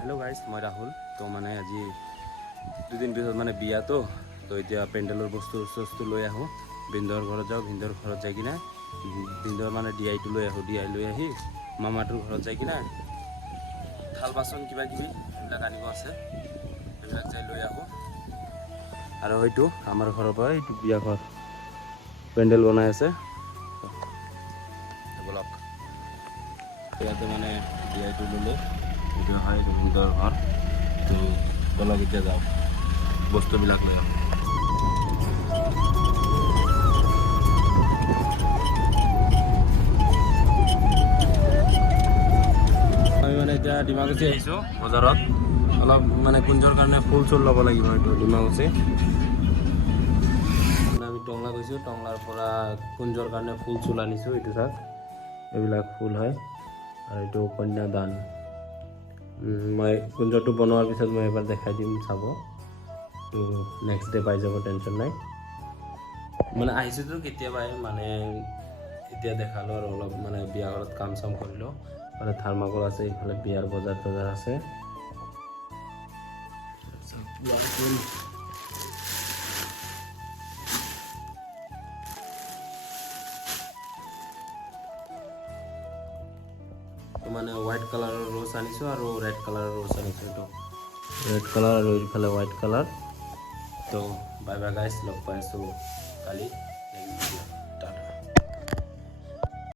Hello' guys, মই ৰাহুল। তো মানে আজি দুদিন পিছত মানে বিয়া তো এতিয়া পেণ্ডেলৰ বস্তু লৈ আহোঁ। ভিন্দৰ ঘৰত যাওঁ, ভিন্দৰ ঘৰত যাই কিনে ভিন্দৰ মানে ডিআইটো লৈ আহোঁ। ডিআই লৈ আহি মামাটোৰ ঘৰত যাই কিনে থাল বাচন কিবা কিবি এইবিলাক আনিব আছে, সেইবিলাক যাই লৈ আহোঁ। আৰু হয়তো আমাৰ ঘৰৰ পৰা এইটো বিয়া ঘৰ পেণ্ডেল বনাই আছে বলক। ইয়াতে মানে ডিআইটো ল'লে এইটো হয় ভিন্দৰ ঘৰ। তো বলক এতিয়া যাওঁ, বস্তুবিলাক লৈ আহোঁ। আমি মানে এতিয়া ডিমাকুচি আহিছোঁ বজাৰত, অলপ মানে কুঞ্জৰ কাৰণে ফুল চুল ল'ব লাগিব। এইটো ডিমাকুচি আমি টংলা গৈছোঁ, টংলাৰ পৰা কুঞ্জৰ কাৰণে ফুল চুল আনিছোঁ। এইটো চাওক, এইবিলাক ফুল হয় আৰু এইটো কন্যাদান। মই কুঞ্জটো বনোৱাৰ পিছত মই এবাৰ দেখাই দিম, চাব। তো নেক্সট ডে পাই যাব, টেনশ্যন নাই। মানে আহিছোঁতো কেতিয়াবাই, মানে এতিয়া দেখালোঁ আৰু অলপ মানে বিয়া ঘৰত কাম চাম কৰিলোঁ। মানে থাৰ্মাকল আছে, এইফালে বিয়াৰ বজাৰ তজাৰ আছে। মানে হোৱাইট কালাৰৰ ৰ'জ আনিছোঁ আৰু ৰেড কালাৰৰ ৰ'জ আনিছোঁ। এইটো ৰেড কালাৰ আৰু এইফালে হোৱাইট কালাৰ। তো বাই বাই গাইজ, লগ পাই আছোঁ কালি।